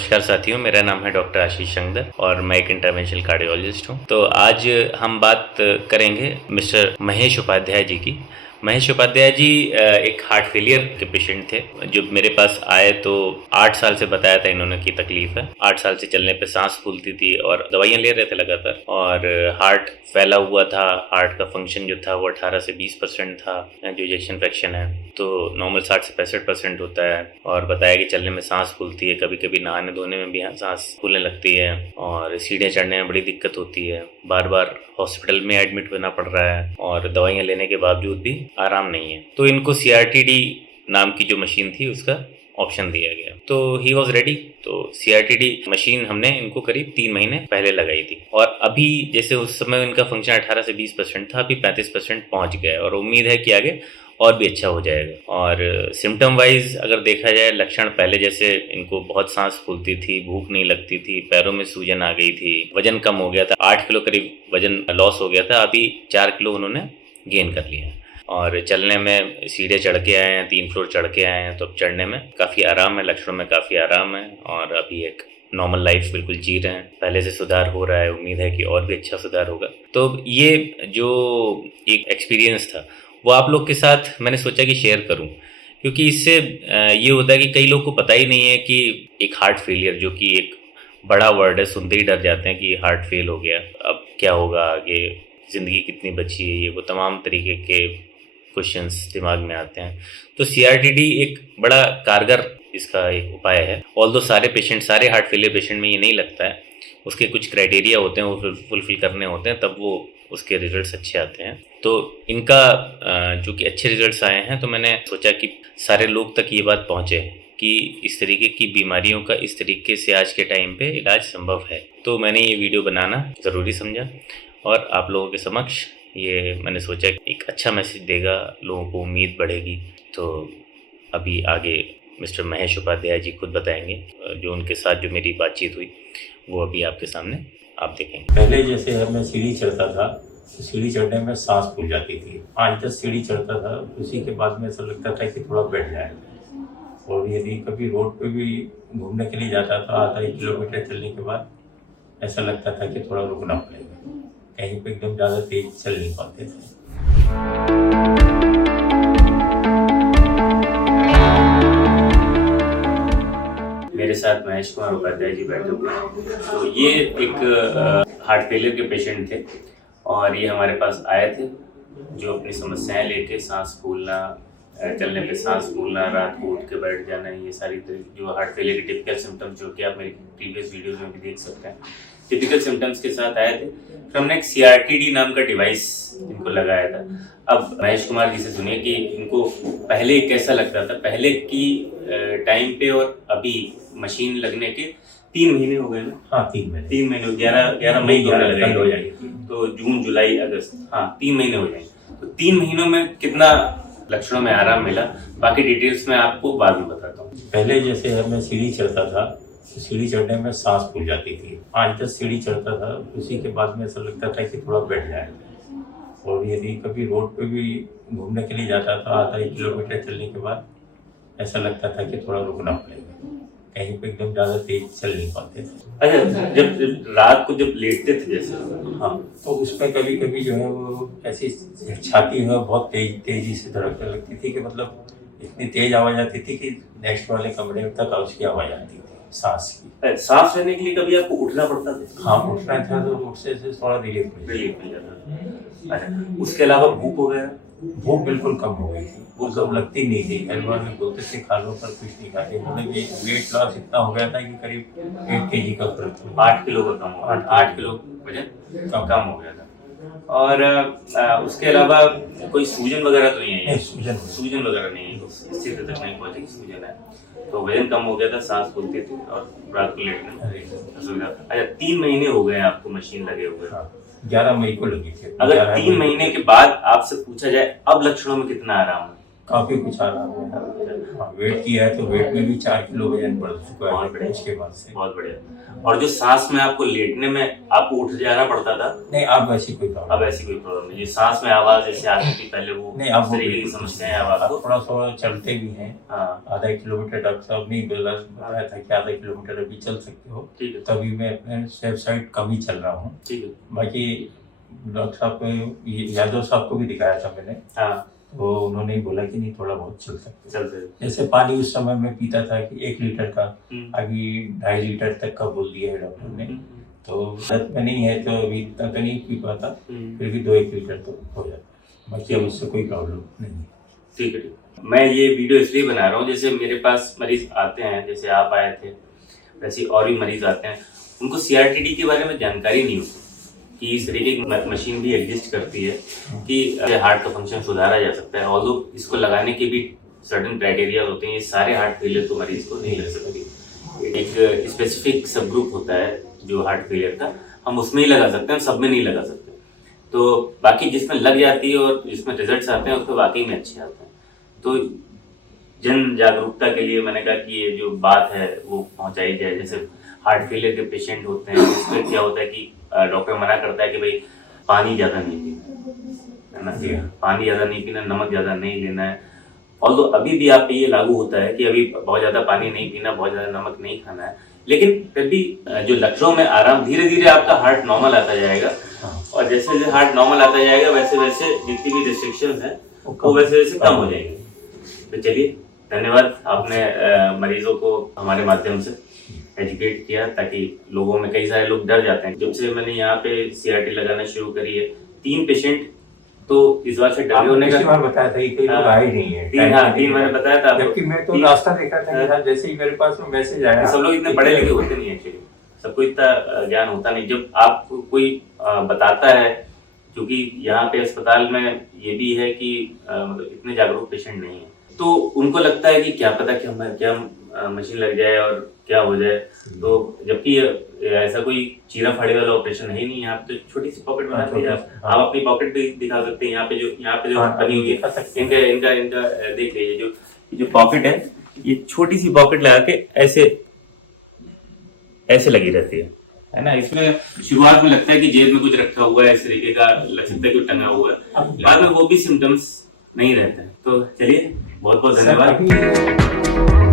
नमस्कार साथियों, मेरा नाम है डॉक्टर आशीष शंकर और मैं एक इंटरवेंशनल कार्डियोलॉजिस्ट हूँ। तो आज हम बात करेंगे मिस्टर महेश उपाध्याय जी की। महेश उपाध्याय जी एक हार्ट फेलियर के पेशेंट थे जो मेरे पास आए तो 8 साल से बताया था इन्होंने की तकलीफ है। 8 साल से चलने पे सांस फूलती थी और दवाइयाँ ले रहे थे लगातार, और हार्ट फैला हुआ था। हार्ट का फंक्शन जो था वो 18 से 20% था, जो इजेक्शन फ्रैक्शन है तो नॉर्मल 60 से 65% होता है। और बताया कि चलने में सांस फूलती है, कभी कभी नहाने धोने में भी सांस फूलने लगती है और सीढ़ियाँ चढ़ने में बड़ी दिक्कत होती है। बार बार हॉस्पिटल में एडमिट होना पड़ रहा है और दवाइयाँ लेने के बावजूद भी आराम नहीं है। तो इनको CRTD नाम की जो मशीन थी उसका ऑप्शन दिया गया, तो ही वॉज रेडी। तो CRTD मशीन हमने इनको करीब 3 महीने पहले लगाई थी और अभी जैसे उस समय इनका फंक्शन 18 से 20% था, अभी 35% पहुंच गया है और उम्मीद है कि आगे और भी अच्छा हो जाएगा। और सिम्टम वाइज अगर देखा जाए, लक्षण पहले जैसे इनको बहुत सांस फूलती थी, भूख नहीं लगती थी, पैरों में सूजन आ गई थी, वजन कम हो गया था, 8 किलो करीब वजन लॉस हो गया था, अभी 4 किलो उन्होंने गेन कर लिया है। और चलने में सीढ़े चढ़ के आए हैं, 3 फ्लोर चढ़ के आए हैं, तो चढ़ने में काफ़ी आराम है, लक्षणों में काफ़ी आराम है और अभी एक नॉर्मल लाइफ बिल्कुल जी रहे हैं। पहले से सुधार हो रहा है, उम्मीद है कि और भी अच्छा सुधार होगा। तो ये जो एक एक्सपीरियंस था वो आप लोग के साथ मैंने सोचा कि शेयर करूं, क्योंकि इससे ये होता है कि कई लोग को पता ही नहीं है कि एक हार्ट फेलियर, जो कि एक बड़ा वर्ड है, सुनते ही डर जाते हैं कि हार्ट फेल हो गया, अब क्या होगा आगे, ज़िंदगी कितनी बची है, ये वो तमाम तरीके के क्वेश्चंस दिमाग में आते हैं। तो CRTD एक बड़ा कारगर इसका एक उपाय है। ऑल्दो सारे पेशेंट, सारे हार्ट फेलियर पेशेंट में ये नहीं लगता है, उसके कुछ क्राइटेरिया होते हैं, वो फुलफिल करने होते हैं, तब वो उसके रिजल्ट्स अच्छे आते हैं। तो इनका जो कि अच्छे रिजल्ट्स आए हैं, तो मैंने सोचा कि सारे लोग तक ये बात पहुँचे कि इस तरीके की बीमारियों का इस तरीके से आज के टाइम पे इलाज संभव है। तो मैंने ये वीडियो बनाना ज़रूरी समझा और आप लोगों के समक्ष ये मैंने सोचा एक अच्छा मैसेज देगा, लोगों को उम्मीद बढ़ेगी। तो अभी आगे मिस्टर महेश उपाध्याय जी खुद बताएंगे, जो उनके साथ जो मेरी बातचीत हुई वो अभी आपके सामने आप देखेंगे। पहले जैसे मैं सीढ़ी चढ़ता था तो सीढ़ी चढ़ने में सांस फूल जाती थी। 5-10 सीढ़ी चढ़ता था, उसी के बाद में ऐसा लगता था कि थोड़ा बैठ जाए। और यदि कभी रोड पे भी घूमने के लिए जाता था, आधा 1 किलोमीटर चलने के बाद ऐसा लगता था कि थोड़ा रुकना पड़ेगा, कहीं पे एकदम ज़्यादा तेज चल नहीं पाते थे। मेरे साथ महेश कुमार उपाध्याय जी बैठे हुए हैं। तो ये एक हार्ट फेलियर के पेशेंट थे और ये हमारे पास आए थे जो अपनी समस्याएं लेके, सांस फूलना, चलने पे सांस फूलना, रात को उठ के बैठ जाना, ये सारी जो हार्ट फेलियर के टिपिकल सिम्टम्स, जो कि आप मेरी प्रीवियस वीडियोज में भी देख सकते हैं, टिपिकल सिम्टम्स के साथ आए थे। फिर हमने एक CRTD नाम का डिवाइस इनको लगाया था। अब महेश कुमार जी से सुनिए कि इनको पहले कैसा लगता था, पहले की टाइम पे और अभी मशीन लगने के 3 महीने हो गए ना? हाँ, 3 महीने। 3 महीने, 11 मई को लगाई हो जाएगी, तो जून, जुलाई, अगस्त, हाँ 3 महीने हो जाएंगे। तो 3 महीनों में कितना लक्षणों में आराम मिला, बाकी डिटेल्स मैं आपको बाद में बताता हूँ। पहले जैसे मैं सीढ़ी चढ़ता था तो सीढ़ी चढ़ने में सांस फूल जाती थी। 5-10 सीढ़ी चढ़ता था, उसी के बाद में ऐसा लगता था कि थोड़ा बैठ जाए। और यदि कभी रोड पे भी घूमने के लिए जाता था, आधा 1 किलोमीटर चलने के बाद ऐसा लगता था कि थोड़ा रुकना पड़ेगा, कहीं पे एकदम ज़्यादा तेज चल नहीं पाते थे। अच्छा, जब रात को जब लेटते थे जैसे, हाँ, तो उसमें कभी कभी जो है वो ऐसी छाती में बहुत तेजी से धड़कने लगती थी कि मतलब इतनी तेज आवाज़ आती थी कि नेक्स्ट वाले कमरे तक उसकी आवाज़ आती थी सांस की। सांस लेने के लिए कभी आपको उठना पड़ता था? हाँ, उठना था तो उठने से थोड़ा रिलीफ मिल जाता था। अच्छा, उसके अलावा भूख वगैरह? भूख बिल्कुल कम हो गई थी, वो सब लगती नहीं थी। परिवार में बोलते थे खा लो, पर कुछ नहीं खाते। मतलब ये वेट लॉस इतना हो गया था कि करीब 1 kg का फर्क था। 8 किलो का कम हुआ, 8 किलो वजन कम हो गया था। और उसके अलावा कोई सूजन वगैरह तो नहीं है? सूजन वगैरह नहीं है, इस स्थिति तक नहीं पहुंची सूजन है। तो वजन कम हो गया था, सांस फूलती थी और रात को लेटने में असुविधा। अच्छा, 3 महीने हो गए आपको मशीन लगे हुए? 11 मई को लगी थी। अगर 3 महीने के बाद आपसे पूछा जाए अब लक्षणों में कितना आराम है? काफी कुछ आराम है। हाँ, वेट किया है तो वेट में भी 4 किलो वजन बढ़ चुका बहुत है बढ़िया। उसके बाद से। बहुत बढ़िया। और जो सांस में आपको लेटने में आपको उठ जाना पड़ता था, नहीं, अब ऐसी कोई अब प्रॉब्लम ऐसी कोई प्रॉब्लम नहीं। ये सांस में आवाज जैसे आती थी पहले, वो नहीं, अब इस वो तरीके की बिल्कुल समस्याएं अब आपको? थोड़ा थोड़ा चलते भी हैं। हाँ आधा किलोमीटर डॉक्टर साहब ने बताया था कि आधा किलोमीटर अभी चल सकते हो, ठीक है, तभी मैं अपने सेफ साइड कम ही चल रहा हूँ। ठीक है। बाकी डॉक्टर साहब को, यादव साहब को भी दिखाया था मैंने, हाँ तो उन्होंने ही बोला कि नहीं, थोड़ा बहुत चल सकते हो। चलते। जैसे पानी उस समय मैं पीता था कि 1 लीटर का, हम्म, अभी 2.5 लीटर तक का बोल दिया है डॉक्टर ने। हम्म, तो आदत में नहीं है तो अभी इतना तो नहीं पी पाता, हम्म। फिर भी 2-1 लीटर तो हो जाता है। बाकी अब उससे कोई प्रॉब्लम नहीं है। ठीक है, ठीक है। मैं ये वीडियो इसलिए बना रहा हूँ, जैसे मेरे पास मरीज आते हैं, जैसे आप आए थे, वैसे और भी मरीज आते हैं, उनको CRTD के बारे में जानकारी नहीं होती कि इस तरीके की मशीन भी एग्जिस्ट करती है कि हार्ट का फंक्शन सुधारा जा सकता है। ऑल्दो इसको लगाने के भी सर्टेन क्राइटेरिया होते हैं, ये सारे हार्ट फेलियर तो मरीज को नहीं लग सकती। एक स्पेसिफिक सब ग्रुप होता है जो हार्ट फेलियर का, हम उसमें ही लगा सकते हैं, सब में नहीं लगा सकते। तो बाकी जिसमें लग जाती है और जिसमें रिजल्ट्स आते हैं उसमें वाकई में अच्छे आते हैं। तो जन जागरूकता के लिए मैंने कहा कि ये जो बात है वो पहुंचाई जाए। जैसे हार्ट फेलियर के पेशेंट होते हैं, उसमें क्या होता है कि डॉक्टर मना करता है कि भाई पानी ज़्यादा नहीं पीना है ना, जी हाँ। पानी ज़्यादा नहीं पीना, नमक ज़्यादा नहीं लेना है। और तो अभी भी आप पे ये लागू होता है कि अभी बहुत ज़्यादा पानी नहीं पीना, बहुत ज़्यादा नमक नहीं खाना है, लेकिन फिर भी जो लक्षणों में आराम, धीरे धीरे आपका हार्ट नॉर्मल आता जाएगा। हाँ। और जैसे जैसे हार्ट नॉर्मल आता जाएगा वैसे वैसे जितनी भी रिस्ट्रिक्शन है वो वैसे वैसे कम हो जाएंगे। तो चलिए, धन्यवाद, आपने मरीजों को हमारे माध्यम से एजुकेट किया, ताकि लोगों में, कई सारे लोग डर जाते हैं। जब से मैंने यहाँ पे CRT लगाना शुरू करी है, 3 पेशेंट तो इस बात से डरे होने पिछली का, बार बताया था कि कई लोग आए नहीं है। 3 मैंने बताया था आपको। जबकि मैं तो 3 रास्ता देखा था कि जैसे ही मेरे पास मैसेज आया, सब लोग इतने पढ़े लिखे होते नहीं, एक्चुअली सबको इतना ज्ञान होता नहीं। जब आपको कोई बताता है, क्योंकि यहाँ पे अस्पताल में ये भी है कि मतलब इतने जागरूक पेशेंट नहीं है, तो उनको लगता है कि क्या पता क्या मशीन लग जाए और क्या हो जाए। तो जबकि ऐसा कोई चीरा फाड़ी वाला ऑपरेशन है ही नहीं। यहाँ पे तो छोटी सी पॉकेट बना दी है, आप अपनी पॉकेट भी दिखा सकते हैं। यहाँ पे जो बनी हुई है, इनका देख लीजिए, जो पॉकेट है, ये छोटी सी पॉकेट लगा के ऐसे लगी रहती है ना। इसमें शुरुआत में लगता है कि जेब में कुछ रखा हुआ है, इस तरीके का लग सकता है, कुछ टंगा हुआ है, बाद में वो भी सिम्टम्स नहीं रहते हैं। तो चलिए, बहुत बहुत धन्यवाद।